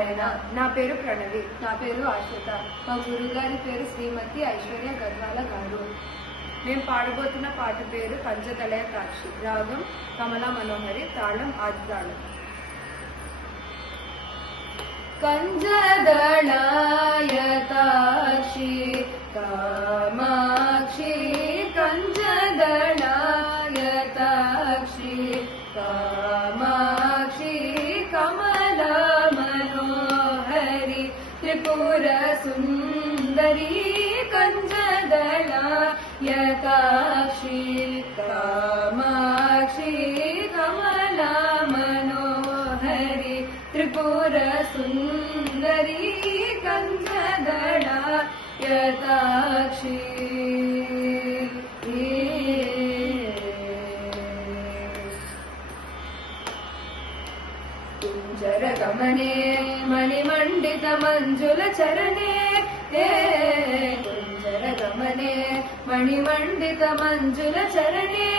నారాయణ. నా పేరు ప్రణవి. నా పేరు ఆశ్రిత. మా గురుగారి పేరు శ్రీమతి ఐశ్వర్య గద్వాల గారు. మేము పాడబోతున్న పాట పేరు పంచతలయ తాక్షి. రాగం కమలా మనోహరి, తాళం ఆది తాళం. కంజదళాయ తాక్షి కామాక్షి, కంజదళాయ తాక్షి కామాక్షి, కమలా మనోహరి త్రిపుర సుందరి, కంజదళాయ తాక్షి కామాక్షి, కమలా మనోహరి త్రిపుర సుందరి, కంజదళాయ తాక్షి. కుంజర గమనే మణిమండిత మంజుల చరణే, కుంజర గమనే మణిమండిత మంజుల చరణే,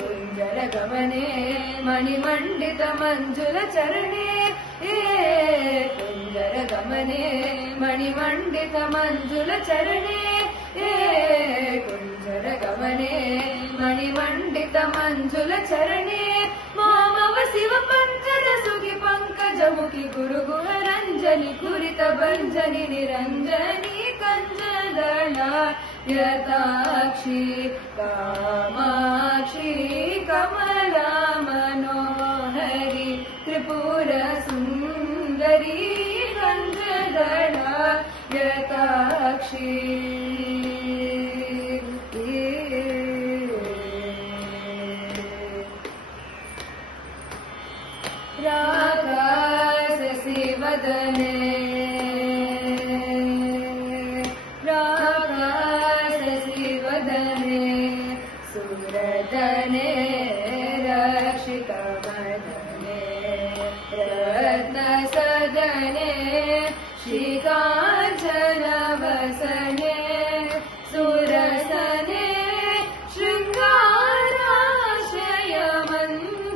కుంజర గమనే మణిమండిత మంజుల చరణే, కుంజర గమనే మణిమండిత మంజుల చరణే, కుంజర గమనే మణిమండిత మంజుల చరణే, మామవ శివ పంకజ సుఖి పంకజముఖి గురు గుహరంజని కురిత భంజని నిరంజని, కంజదళాయ తాక్షి కామాక్షి, కమలా మనోహరి త్రిపుర సుందరి, కంజదళాయ తాక్షి. रागाससि वदने, रागाससि वदने, सुरदने रक्षितवदने, रत्नसदने श्रीकाञ्चनवसने, सुरसने शृङ्गाराशय मन्दहासने,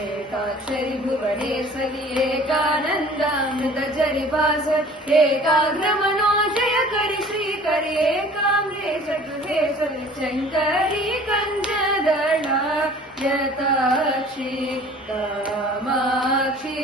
एकाक्षरि भुवनेश्वरि एकानन्दामृत जरिभास, एकाग्रमनोजय करि श्रीकरि एकाम्रे चतुरेश्वरि शङ्करि, कंजदळाय ताक्षि कामाक्षि